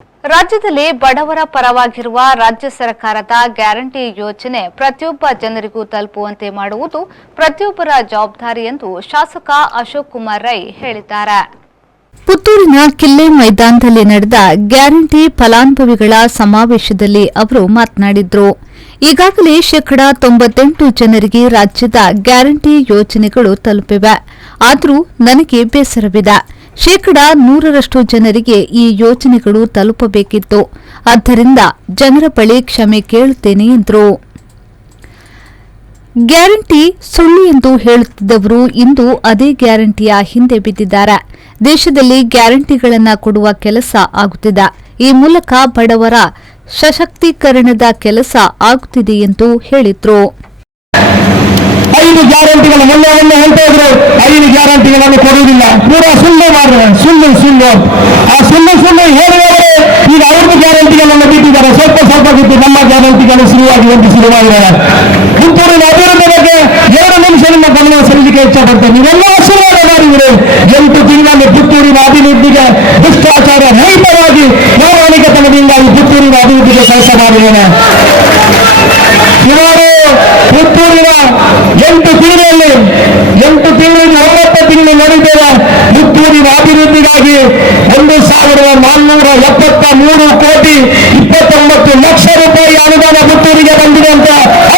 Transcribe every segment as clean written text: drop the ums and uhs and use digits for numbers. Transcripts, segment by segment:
ರಾಜ್ಯದಲ್ಲಿ ಬಡವರ ಪರವಾಗಿರುವ ರಾಜ್ಯ ಸರ್ಕಾರದ ಗ್ಯಾರಂಟಿ ಯೋಜನೆ ಪ್ರತಿಯೊಬ್ಬ ಜನರಿಗೂ ತಲುಪುವಂತೆ ಮಾಡುವುದು ಪ್ರತಿಯೊಬ್ಬರ ಜವಾಬ್ದಾರಿ ಎಂದು ಶಾಸಕ ಅಶೋಕ್ ಕುಮಾರ್ ರೈ ಹೇಳಿದ್ದಾರೆ. ಪುತ್ತೂರಿನ ಕಿಲ್ಲೆ ಮೈದಾನದಲ್ಲಿ ನಡೆದ ಗ್ಯಾರಂಟಿ ಫಲಾನುಭವಿಗಳ ಸಮಾವೇಶದಲ್ಲಿ ಅವರು ಮಾತನಾಡಿದರು. ಈಗಾಗಲೇ 98% ಜನರಿಗೆ ರಾಜ್ಯದ ಗ್ಯಾರಂಟಿ ಯೋಜನೆಗಳು ತಲುಪಿವೆ. ಆದರೂ ನನಗೆ ಬೇಸರವಿದೆ. 100% ಜನರಿಗೆ ಈ ಯೋಜನೆಗಳು ತಲುಪಬೇಕಿತ್ತು. ಆದ್ದರಿಂದ ಜನರ ಬಳಿ ಕ್ಷಮೆ ಕೇಳುತ್ತೇನೆ ಎಂದರು. ಗ್ಯಾರಂಟಿ ಸುಳ್ಳು ಎಂದು ಹೇಳುತ್ತಿದ್ದವರು ಇಂದು ಅದೇ ಗ್ಯಾರಂಟಿಯ ಹಿಂದೆ ಬಿದ್ದಿದ್ದಾರೆ. ದೇಶದಲ್ಲಿ ಗ್ಯಾರಂಟಿಗಳನ್ನು ಕೊಡುವ ಕೆಲಸ ಆಗುತ್ತಿದೆ. ಈ ಮೂಲಕ ಬಡವರ ಸಶಕ್ತೀಕರಣದ ಕೆಲಸ ಆಗುತ್ತಿದೆ ಎಂದು ಹೇಳಿದರು. 5 ಗ್ಯಾರಂಟಿಗಳು ಮೊನ್ನೆ ಹೇಳ್ತಾ ಇದ್ರು. 5 ಗ್ಯಾರಂಟಿಗಳನ್ನು ಕೊಡುವುದಿಲ್ಲ, ಪೂರಾ ಸುಳ್ಳು ಮಾಡಿದ್ರೆ ಸುಳ್ಳು ಆ ಸುಳ್ಳು ಹೇಳಿದವರೇ ಈಗ ಅವ್ರದ್ದು ಗ್ಯಾರಂಟಿಗಳನ್ನು ಬಿಟ್ಟಿದ್ದಾರೆ. ಸ್ವಲ್ಪ ಬಿಟ್ಟು ನಮ್ಮ ಗ್ಯಾರಂಟಿಗಳು ಶುರುವಾಗಿದ್ದಾರೆ. ಪುತ್ತೂರಿನ ಅಭಿವೃದ್ಧಿ ಬಗ್ಗೆ 2 ನಿಮಿಷ ನಿಮ್ಮ ಗಮನ ಸಲ್ಲಿಸಲಿಕ್ಕೆ ಇಷ್ಟಪಡ್ತೇನೆ. ನೀವೆಲ್ಲ ಆಶೀರ್ವಾದ ಮಾಡಿದರೆ 8 ತಿಂಗಳಲ್ಲಿ ಪುತ್ತೂರಿನ ಅಭಿವೃದ್ಧಿಗೆ ಭ್ರಷ್ಟಾಚಾರ ರಹಿತವಾಗಿ ಪ್ರಾಮಾಣಿಕತನದಿಂದ ಈ ಪುತ್ತೂರಿನ ಅಭಿವೃದ್ಧಿಗೆ ಕೆಲಸ ಮಾಡಿದ್ದೇನೆ. ಇವರು ಪುತ್ತೂರಿನ 8 ತಿಂಗಳಲ್ಲಿ 9 ತಿಂಗಳು ನಡೆದಿದೆ. ಪುತ್ತೂರಿನ ಅಭಿವೃದ್ಧಿಗಾಗಿ 1,473 ಕೋಟಿ 29 ಲಕ್ಷ ರೂಪಾಯಿ ಅನುದಾನ ಪುತ್ತೂರಿಗೆ ಬಂದಿದೆ ಅಂತ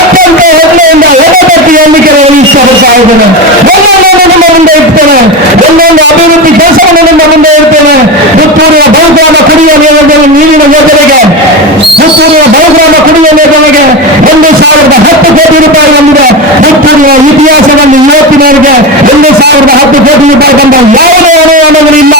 ಅತ್ಯಂತ ಹೆಮ್ಮೆಯಿಂದ ಹೊರತಟ್ಟಿ ಎನ್ನಿಕೆ ಇಷ್ಟಪಡ್ತಾ ಇದ್ದೇನೆ. ಒಂದೊಂದು ನಿಮ್ಮ ಮುಂದೆ ಇರ್ತೇನೆ, ಒಂದೊಂದು ಅಭಿವೃದ್ಧಿ ಕೆಲಸವನ್ನು ನಿಮ್ಮ ಮುಂದೆ ಇರ್ತೇನೆ. ಪುತ್ತೂರಿನ ಬಹುಗ್ರಾಮ ಕುಡಿಯುವ ನೀರಿನ ಯೋಜನೆಗೆ ಪುತ್ತೂರಿನ ಬಹುಗ್ರಾಮ ಕುಡಿಯುವ ಯೋಜನೆಗೆ 1,010 ಕೋಟಿ ರೂಪಾಯಿ ಬಂದಿದೆ. ಪುತ್ತೂರಿನ ಇತಿಹಾಸದಲ್ಲಿ ಇವತ್ತಿನವರೆಗೆ 1,010 ಕೋಟಿ ರೂಪಾಯಿ ಬಂದ ಯಾವುದೇ ಅನುದಾನಗಳಿಲ್ಲ.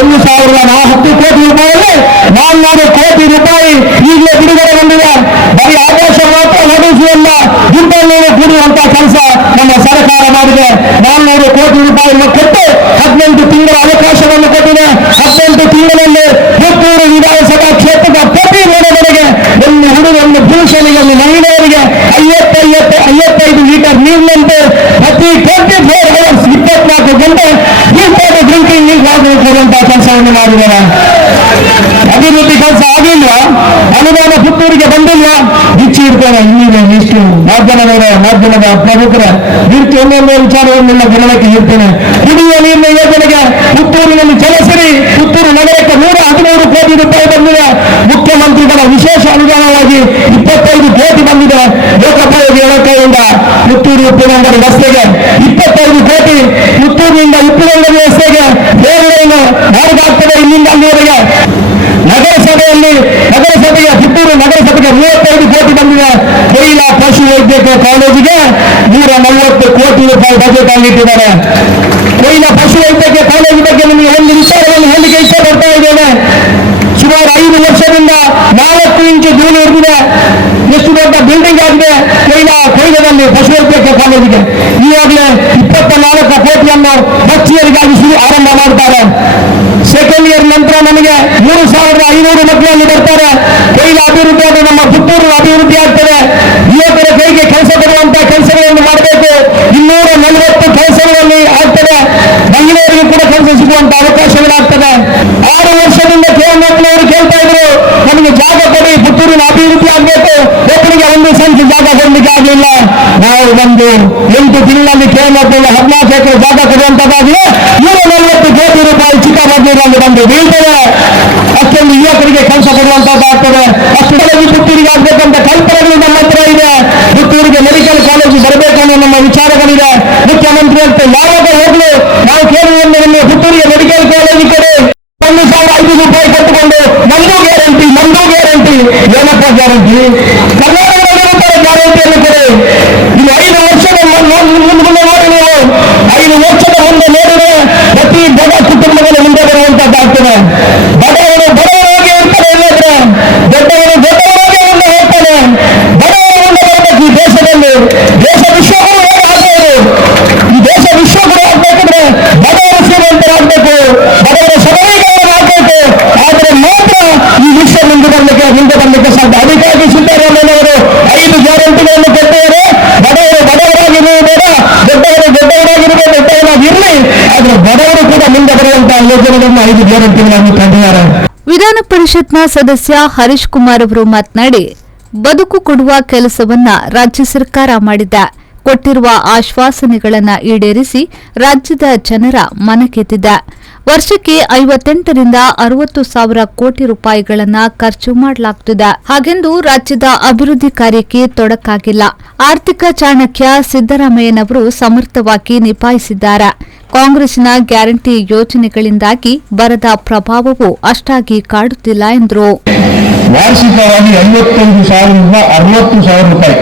1,010 ಕೋಟಿ ರೂಪಾಯಿಯಲ್ಲಿ 400 ಕೋಟಿ ರೂಪಾಯಿ ಈಗಲೇ ಬಿಡುಗಡೆಗೊಂಡಿದೆ. ಬರೀ ಆದೇಶ ಮಾತ್ರ ಹೊರಡಿಸುವಲ್ಲ, ದುಡ್ಡನ್ನು ಕೂಡುವಂತಹ ಕೆಲಸ ನಮ್ಮ ಸರ್ಕಾರ ಮಾಡಿದೆ. 400 ಕೋಟಿ ರೂಪಾಯಿ ಕೊಟ್ಟು 18 ತಿಂಗಳ ಅವಕಾಶವನ್ನು ಕೊಟ್ಟಿದೆ. 18 ತಿಂಗಳಲ್ಲಿ ಪುತ್ತೂರು ವಿಧಾನಸಭಾ ಕ್ಷೇತ್ರದ ಪ್ರತಿ ಮನೆಗಳಿಗೆ ಒಂದು ಪುರುಷನಿಗೆ ಮಹಿಳೆಯರಿಗೆ 55 ಲೀಟರ್ ನೀರಿನಂತೆ ಪ್ರತಿ 24 hours 24 ಗಂಟೆ ಡ್ರಿಂಕಿಂಗ್ ನೀರು ಕೊಡುವಂತಹ ಕೆಲಸವನ್ನು ಮಾಡಿದ್ದಾರೆ. ಅಭಿವೃದ್ಧಿ ಕೆಲಸ ಆಗಿಲ್ವಾ? ಅನುದಾನ ಪುತ್ತೂರಿಗೆ ಬಂದಿಲ್ವಾ? ಬಿಚ್ಚಿ ಇರ್ತೇನೆ. ಇಷ್ಟು ಮಾಧ್ಯಮದ ಪ್ರಮುಖರ ಇರ್ತಿ ಒಂದೊಂದು ವಿಚಾರವನ್ನೆಲ್ಲ ಗಮನಕ್ಕೆ ಇರ್ತೇನೆ. ಕುಡಿಯುವ ನೀರಿನ ಯೋಜನೆಗೆ ಪುತ್ತೂರಿನಲ್ಲಿ ಜಲಸಿರಿ ಪುತ್ತೂರು ನಗರಕ್ಕೆ 113 ಕೋಟಿ ರೂಪಾಯಿ ಬಂದಿದೆ. ಮುಖ್ಯಮಂತ್ರಿಗಳ ವಿಶೇಷ ಅನುದಾನವಾಗಿ 25 ಕೋಟಿ ಬಂದಿದೆ. ಲೋಕೋಪಯೋಗಿ ಇಲಾಖೆಯಿಂದ ಪುತ್ತೂರು ಉಪ್ಪಿನಂಗಡಿ ರಸ್ತೆಗೆ 25 ಕೋಟಿ, ಪುತ್ತೂರಿನಿಂದ ಉಪ್ಪಿನಂಗಡಿ ರಸ್ತೆಗೆ ಬೇರೆಯನ್ನು ಮಾರ್ಗಾಗ್ತದೆ. ಇಲ್ಲಿಂದ ಅಲ್ಲಿವರೆಗೆ ನಗರಸಭೆಗೆ ಪುತ್ತೂರು ನಗರಸಭೆಗೆ 35 ಕೋಟಿ ಬಂದಿದೆ. ಕೊಯ್ಲಾ ಪಶು ವೈದ್ಯಕೀಯ ಕಾಲೇಜಿಗೆ 140 ಕೋಟಿ ರೂಪಾಯಿ ಬಜೆಟ್ ಆಗಿಟ್ಟಿದ್ದಾರೆ. ಕೊಯ್ಲಾ ಪಶು ವೈದ್ಯಕೀಯ ಕಾಲೇಜು ಬಗ್ಗೆ ನಿಮಗೆ ಒಂದು ವಿಚಾರವನ್ನು ಹೇಳಲಿಕ್ಕೆ ಇಷ್ಟಪಡ್ತಾ ಇದ್ದೇನೆ. ಸುಮಾರು 5 ವರ್ಷದಿಂದ 4 ಇಂಚು ದೂರ ಇರ್ತಿದೆ. ಎಷ್ಟು ದೊಡ್ಡ ಬಿಲ್ಡಿಂಗ್ ಆಗಿದೆ ಕೊಯ್ಲದಲ್ಲಿ ಪಶು ವೈದ್ಯಕೀಯ ಕಾಲೇಜಿಗೆ. ಈಗಾಗಲೇ 24 ಕೋಟಿಯನ್ನು ಬಚ್ಚಿಯರಿಗಾಗಿ ಆರಂಭ ಮಾಡ್ತಾರೆ. ಸೆಕೆಂಡ್ ಇಯರ್ ನಂತರ ನಮಗೆ 3,500 ಮಕ್ಕಳಲ್ಲಿ ಬರ್ತಾರೆ. ಕೊಯ್ಲಾ ಅಭಿವೃದ್ಧಿ ಆದರೆ ನಮ್ಮ ಪುತ್ತೂರು ಅಭಿವೃದ್ಧಿ ಆಗ್ತದೆ. ಯುವಕರ ಕೈಗೆ ಕೆಲಸ ಕೊಡುವಂತಹ ಕೆಲಸಗಳನ್ನು ಮಾಡಬೇಕು. 240 ಕೆಲಸಗಳಲ್ಲಿ ಆಗ್ತದೆ. ಮಹಿಳೆಯರಿಗೂ ಕೂಡ ಕೆಲಸ ಸಿಗುವಂತಹ ಅವಕಾಶಗಳಾಗ್ತದೆ. 6 ವರ್ಷದಿಂದ ಕೆಎಂಎಫ್ನವರು ಕೇಳ್ತಾ ಇದ್ರು, ನಮಗೆ ಜಾಗ ಕೊಡಿ, ಪುತ್ತೂರಿನ ಅಭಿವೃದ್ಧಿ ಆಗಬೇಕು. ಒಬ್ಬರಿಗೆ 1 ಸಂಖ್ಯೆ ಜಾಗ ಕೊಡಲಿಕ್ಕೆ ಆಗಲಿಲ್ಲ. ನಾವು 8 ತಿಂಗಳಲ್ಲಿ ಕೆಎಂಎಫ್ 14 ಎಕರೆ ಜಾಗ ಕೊಡುವಂತದ್ದಾಗಿದೆ. 140 ಕೋಟಿ ರೂಪಾಯಿ ಚಿಕ್ಕಮಗಳೂರಲ್ಲಿ ಬಂದು ಬೀಳ್ತದೆ. ಅಷ್ಟೊಂದು ಯುವಕರಿಗೆ ಕೆಲಸ ಕೊಡುವಂತದ್ದಾಗ್ತದೆ. ಅಷ್ಟೊಂದು ಪುತ್ತೂರಿಗೆ ಆಗ್ಬೇಕಂತ ಕಲ್ಪನೆಗಳು ನಮ್ಮ ಹತ್ರ ಇದೆ. ಪುತ್ತೂರಿಗೆ ಮೆಡಿಕಲ್ ಕಾಲೇಜು ಬರಬೇಕನ್ನೋ ನಮ್ಮ ವಿಚಾರಗಳಿದೆ. ಮುಖ್ಯಮಂತ್ರಿ ಅಂತ ಯಾವಾಗ ಹೋಗ್ಲು ನಾವು ಕೇಳುವುದನ್ನು ಪುತ್ತೂರಿಗೆ ಮೆಡಿಕಲ್ ಕಾಲೇಜು ಕಡೆ 1,500 ರೂಪಾಯಿ ಕೊಟ್ಟುಕೊಂಡು ನಮ್ದು ಗ್ಯಾರಂಟಿ ಏನಪ್ಪ ಗ್ಯಾರಂಟಿ? ಕರ್ನಾಟಕದಲ್ಲಿರುತ್ತಾರೆ ಗ್ಯಾರಂಟಿಯನ್ನು ಕೊಡಿ. ಇನ್ನು 5 ವರ್ಷದ ಮುಂದೆ ನೋಡಿ, ನೀವು 5 ವರ್ಷದ ಮುಂದೆ ನೋಡಿದ್ರೆ ಪ್ರತಿ ಬಡ ಕುಟುಂಬಗಳ ಮುಂದೆ ಬರುವಂತದ್ದಾಗ್ತದೆ. ಬಡವರಾಗಿ ಇರ್ತಾರೆ, ಇಲ್ಲದ್ರೆ ದೊಡ್ಡವರಾಗಿ ಮುಂದೆ ಹೋಗ್ತಾನೆ. ಬಡವರ ಮುಂದೆ ಬರಬೇಕು. ಈ ದೇಶದಲ್ಲಿ ವಿಶ್ವಗುರು ಆಗ್ಬೋದು. ಈ ದೇಶ ವಿಶ್ವಗುರು ಆಗ್ಬೇಕಂದ್ರೆ ಬಡವರ ಶ್ರೀಮಂತರಾಗಬೇಕು, ಬಡವರ ಸಬಲೀಕರಣ ಆಗಬೇಕು. ಆದರೆ ಮಾತ್ರ ಈ ವಿಶ್ವ ಮುಂದೆ ಬರಲಿಕ್ಕೆ ಸಾಧ್ಯ. ಅದಕ್ಕಾಗಿ ಸಿದ್ದರಾಮಯ್ಯ ಯೋಜನೆಗಳನ್ನ 5 ಗ್ಯಾರಂಟಿಗಳನ್ನು ತಂದಿದ್ದಾರೆ. ವಿಧಾನ ಪರಿಷತ್ನ ಸದಸ್ಯ ಹರೀಶ್ ಕುಮಾರ್ ಅವರು ಮಾತನಾಡಿ, ಬದುಕು ಕೊಡುವ ಕೆಲಸವನ್ನ ರಾಜ್ಯ ಸರ್ಕಾರ ಮಾಡಿದೆ. ಕೊಟ್ಟಿರುವ ಆಶ್ವಾಸನೆಗಳನ್ನು ಈಡೇರಿಸಿ ರಾಜ್ಯದ ಜನರ ಮನಗೆದ್ದಿದೆ. ವರ್ಷಕ್ಕೆ 58 ರಿಂದ 60 ಸಾವಿರ ಕೋಟಿ ರೂಪಾಯಿಗಳನ್ನು ಖರ್ಚು ಮಾಡಲಾಗುತ್ತಿದೆ. ಹಾಗೆಂದು ರಾಜ್ಯದ ಅಭಿವೃದ್ಧಿ ಕಾರ್ಯಕ್ಕೆ ತೊಡಕಾಗಿಲ್ಲ. ಆರ್ಥಿಕ ಚಾಣಕ್ಯ ಸಿದ್ದರಾಮಯ್ಯನವರು ಸಮರ್ಥವಾಗಿ ನಿಭಾಯಿಸಿದ್ದಾರೆ. ಕಾಂಗ್ರೆಸ್ನ ಗ್ಯಾರಂಟಿ ಯೋಜನೆಗಳಿಂದಾಗಿ ಬರದ ಪ್ರಭಾವವು ಅಷ್ಟಾಗಿ ಕಾಡುತ್ತಿಲ್ಲ ಎಂದರು. ವಾರ್ಷಿಕವಾಗಿ 55,000ರಿಂದ 60,000 ರೂಪಾಯಿ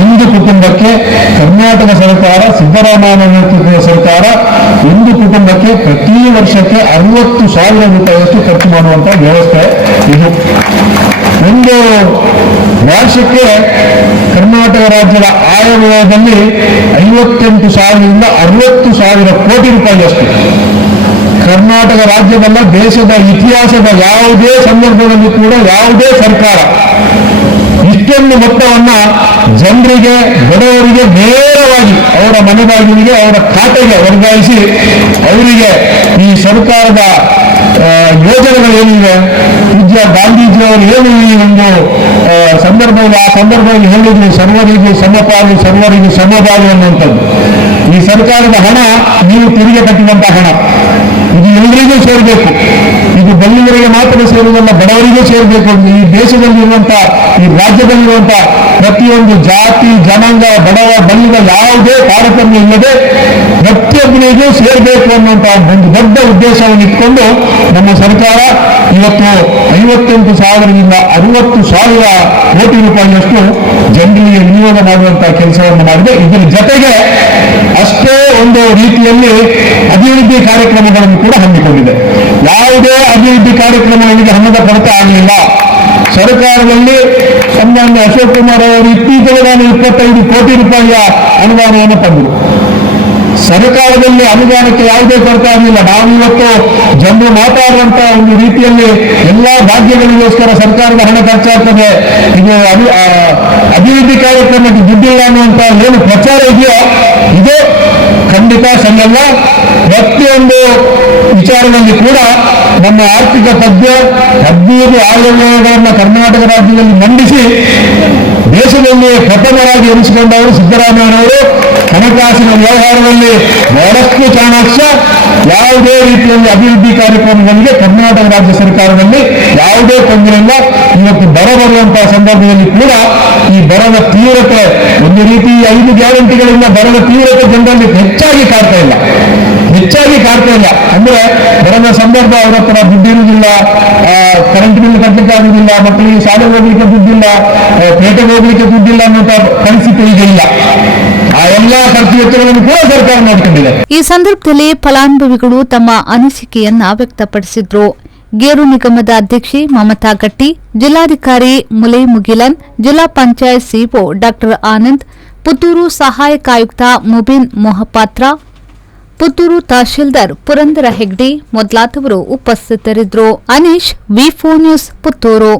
ಒಂದು ಕುಟುಂಬಕ್ಕೆ ಕರ್ನಾಟಕ ಸರ್ಕಾರ, ಸಿದ್ದರಾಮಯ್ಯ ನೇತೃತ್ವದ ಸರ್ಕಾರ ಒಂದು ಕುಟುಂಬಕ್ಕೆ ಪ್ರತಿ ವರ್ಷಕ್ಕೆ 60,000 ರೂಪಾಯಿಯಷ್ಟು ಖರ್ಚು ಮಾಡುವಂತಹ ವ್ಯವಸ್ಥೆ ಇದು. ಒಂದು ವರ್ಷಕ್ಕೆ ಕರ್ನಾಟಕ ರಾಜ್ಯದ ಆಯವ್ಯಯದಲ್ಲಿ 58,000ರಿಂದ 60,000 ಕೋಟಿ ರೂಪಾಯಿಯಷ್ಟು. ಕರ್ನಾಟಕ ರಾಜ್ಯದಲ್ಲ, ದೇಶದ ಇತಿಹಾಸದ ಯಾವುದೇ ಸಂದರ್ಭದಲ್ಲಿ ಕೂಡ ಯಾವುದೇ ಸರ್ಕಾರ ಇಷ್ಟೊಂದು ಮೊತ್ತವನ್ನ ಜನರಿಗೆ, ಬಡವರಿಗೆ ನೇರವಾಗಿ ಅವರ ಮನೆ ಬಾಗಿಲಿಗೆ, ಅವರ ಖಾತೆಗೆ ವರ್ಗಾಯಿಸಿ ಅವರಿಗೆ ಈ ಸರ್ಕಾರದ ಯೋಜನೆಗಳು ಏನಿವೆ, ಪೂಜ್ಯ ಗಾಂಧೀಜಿಯವರು ಏನು ಈ ಒಂದು ಸಂದರ್ಭದಲ್ಲಿ ಆ ಸಂದರ್ಭದಲ್ಲಿ ಹೇಳಿದ್ರು, ಸರ್ವರಿಗೂ ಸಮಪಾಲು, ಸರ್ವರಿಗೂ ಸಮಬಾಲು ಅನ್ನುವಂಥದ್ದು. ಈ ಸರ್ಕಾರದ ಹಣ ನೀವು ತೆರಿಗೆ ಕಟ್ಟಿದಂತಹ ಹಣ, ಇದು ಎಲ್ಲರಿಗೂ ಸೇರಬೇಕು. ಇದು ಬಲ್ಲಿಗರಿಗೆ ಮಾತ್ರ ಸೇರುವುದಲ್ಲ, ಬಡವರಿಗೂ ಸೇರಬೇಕು. ಈ ದೇಶದಲ್ಲಿರುವಂತಹ, ಈ ರಾಜ್ಯದಲ್ಲಿರುವಂತಹ ಪ್ರತಿಯೊಂದು ಜಾತಿ, ಜನಾಂಗ, ಬಡವ, ಬಲ್ಲಿಗ ಯಾವುದೇ ತಾರತಮ್ಯ ಇಲ್ಲದೆ ಪ್ರತಿಯೊಬ್ಬರಿಗೂ ಸೇರಬೇಕು ಅನ್ನುವಂತಹ ಒಂದು ದೊಡ್ಡ ಉದ್ದೇಶವನ್ನು ಇಟ್ಕೊಂಡು ನಮ್ಮ ಸರ್ಕಾರ ಇವತ್ತು 58,000ರಿಂದ 60,000 ಕೋಟಿ ರೂಪಾಯಿಯಷ್ಟು ಜನರಿಗೆ ವಿನಿಯೋಗ ಮಾಡುವಂತಹ ಕೆಲಸವನ್ನು ಮಾಡಿದೆ. ಇದರ ಜೊತೆಗೆ ಅಷ್ಟೇ ಒಂದು ರೀತಿಯಲ್ಲಿ ಅಭಿವೃದ್ಧಿ ಕಾರ್ಯಕ್ರಮಗಳನ್ನು ಕೂಡ ಹಮ್ಮಿಕೊಂಡಿದೆ. ಯಾವುದೇ ಅಭಿವೃದ್ಧಿ ಕಾರ್ಯಕ್ರಮಗಳಿಗೆ ಹಣದ ಕೊರತೆ ಆಗಲಿಲ್ಲ. ಸರ್ಕಾರದಲ್ಲಿ ಸನ್ಮಾನ್ಯ ಅಶೋಕ್ ಕುಮಾರ್ ಅವರು ಇತ್ತೀಚೆಗೆ 25 ಕೋಟಿ ರೂಪಾಯಿಯ ಅನುದಾನವನ್ನು ತಂದರು. ಸರ್ಕಾರದಲ್ಲಿ ಅನುದಾನಕ್ಕೆ ಯಾವುದೇ ಕೊರತೆ ಆಗಲಿಲ್ಲ. ನಾವಿವತ್ತು ಜನರು ಮಾತಾಡುವಂತಹ ಒಂದು ರೀತಿಯಲ್ಲಿ ಎಲ್ಲಾ ಭಾಗ್ಯಗಳಿಗೋಸ್ಕರ ಸರ್ಕಾರದ ಹಣ ಖರ್ಚಾಗ್ತದೆ, ಇದು ಅಭಿವೃದ್ಧಿ ಕಾರ್ಯಕ್ರಮಕ್ಕೆ ದುಡ್ಡಿಲ್ಲ ಅನ್ನುವಂತ ಏನು ಪ್ರಚಾರ ಇದೆಯೋ ಇದು ಖಂಡಿತ ಸರಿಯಲ್ಲ. ಪ್ರತಿಯೊಂದು ವಿಚಾರದಲ್ಲಿ ಕೂಡ ನಮ್ಮ ಆರ್ಥಿಕ ತಜ್ಞ 15 ಆಯವ್ಯಯಗಳನ್ನು ಕರ್ನಾಟಕ ರಾಜ್ಯದಲ್ಲಿ ಮಂಡಿಸಿ ದೇಶದಲ್ಲಿ ಪ್ರಥಮರಾಗಿ ಎನಿಸಿಕೊಂಡವರು ಸಿದ್ದರಾಮಯ್ಯನವರು. ಹಣಕಾಸಿನ ವ್ಯವಹಾರದಲ್ಲಿ ಬಹಳಷ್ಟು ಚಾಣಾಕ್ಷ. ಯಾವುದೇ ರೀತಿಯಲ್ಲಿ ಅಭಿವೃದ್ಧಿ ಕಾರ್ಯಕ್ರಮಗಳಿಗೆ ಕರ್ನಾಟಕ ರಾಜ್ಯ ಸರ್ಕಾರದಲ್ಲಿ ಯಾವುದೇ ತೊಂದರೆ ಇಲ್ಲ. ಇವತ್ತು ಬರ ಬರುವಂತಹ ಸಂದರ್ಭದಲ್ಲಿ ಕೂಡ ಈ ಬರದ ತೀವ್ರತೆ, ಒಂದು ರೀತಿ 5 ಗ್ಯಾರಂಟಿಗಳಿಂದ ಬರದ ತೀವ್ರತೆ ಜನರಲ್ಲಿ ಹೆಚ್ಚಾಗಿ ಕಾಡ್ತಾ ಇಲ್ಲ. ಅಂದ್ರೆ ಬರದ ಸಂದರ್ಭ ಅವರ ಹತ್ರ ದುಡ್ಡಿರುವುದಿಲ್ಲ, ಕರೆಂಟ್ ಬಿಲ್ ಕಟ್ಟಲಿಕ್ಕೆ ಆಗುದಿಲ್ಲ, ಮಕ್ಕಳಿಗೆ ಶಾಲೆಗೆ ಹೋಗ್ಲಿಕ್ಕೆ ದುಡ್ಡಿಲ್ಲ, ಪೇಟೆಗೆ ಹೋಗ್ಲಿಕ್ಕೆ ದುಡ್ಡಿಲ್ಲ ಅನ್ನುವಂತ ಪರಿಸ್ಥಿತಿ ಈಗ ಇಲ್ಲ. ಆ ಎಲ್ಲಾ ಖರ್ಚು ವೆಚ್ಚಗಳನ್ನು ಕೂಡ ಸರ್ಕಾರ ನೋಡಿಕೊಂಡಿದೆ. ಈ ಸಂದರ್ಭದಲ್ಲಿ ಫಲಾನುಭವಿಗಳು ತಮ್ಮ ಅನಿಸಿಕೆಯನ್ನ ವ್ಯಕ್ತಪಡಿಸಿದ್ರು. ಗೇರು ನಿಗಮದ ಅಧ್ಯಕ್ಷೆ ಮಮತಾ ಗಟ್ಟಿ, ಜಿಲ್ಲಾಧಿಕಾರಿ ಮುಲೈ ಮುಗಿಲನ್, ಜಿಲ್ಲಾ ಪಂಚಾಯತ್ ಸಿಇಒ ಡಾ ಆನಂದ್, ಪುತ್ತೂರು ಸಹಾಯಕ ಆಯುಕ್ತ ಮುಬಿನ್ ಮೊಹಪಾತ್ರ, ಪುತ್ತೂರು ತಹಶೀಲ್ದಾರ್ ಪುರಂದರ ಹೆಗ್ಡೆ ಮೊದಲಾದವರು ಉಪಸ್ಥಿತರಿದ್ದರು. ಅನೀಶ್, ವಿ4 ನ್ಯೂಸ್, ಪುತ್ತೂರು.